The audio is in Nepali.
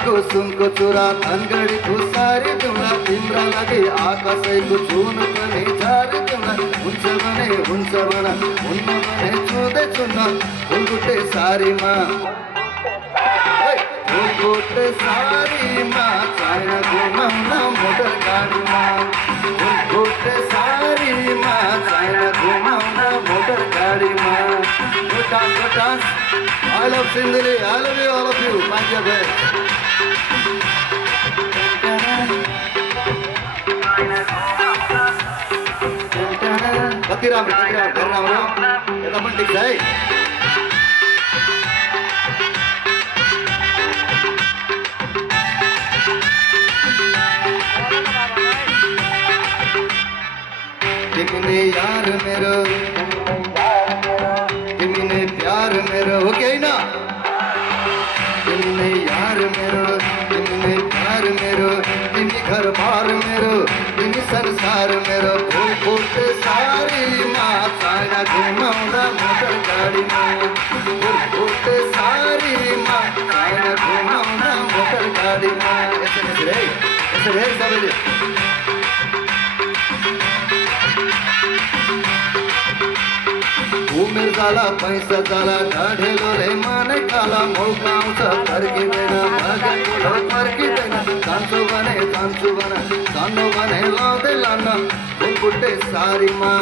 को सुनको चुरा धनगढीको सारी तिमीलाई तिम्रा लागि आकाशैको छुन पनि झारी तिमीलाई हुन्छ भने हुन्छ भन हुन्न भने छुँदै छुन्न फुलबुट्टे सारीमा फुलबुट्टे सारीमा चाइना घुमाउन मोटर गाडीमा फुलबुट्टे सारीमा चाइना घुमाउन मोटर गाडीमा dance I love Sindhili, I love you, all of you, my dear friends. कति राम्रो धेरै राम्रो यता पनि ठिक छ है तिमीले यार मेरो तिमीले प्यार मेरो हो कि हैन तिमीले यार मेरो तिमीले प्यार मेरो तिमी घर बार मेरो तिमी संसार मेरो फुलबुट्टे सारीमा चाइना घुमाउँदा मोटर गाडीमा फुलबुट्टे सारीमा चाइना घुमाउँदा मोटर गाडीमा यसरी है सबैले उमेर जाला पैसा जाला ढाढेलोले मानै काला मौका आउँछ फर्किँदैन भागेको फर्किँदैन जान्छु भने जान्छु भने जान्नु भने लाउँदै लान्न फुलबुट्टे सारीमा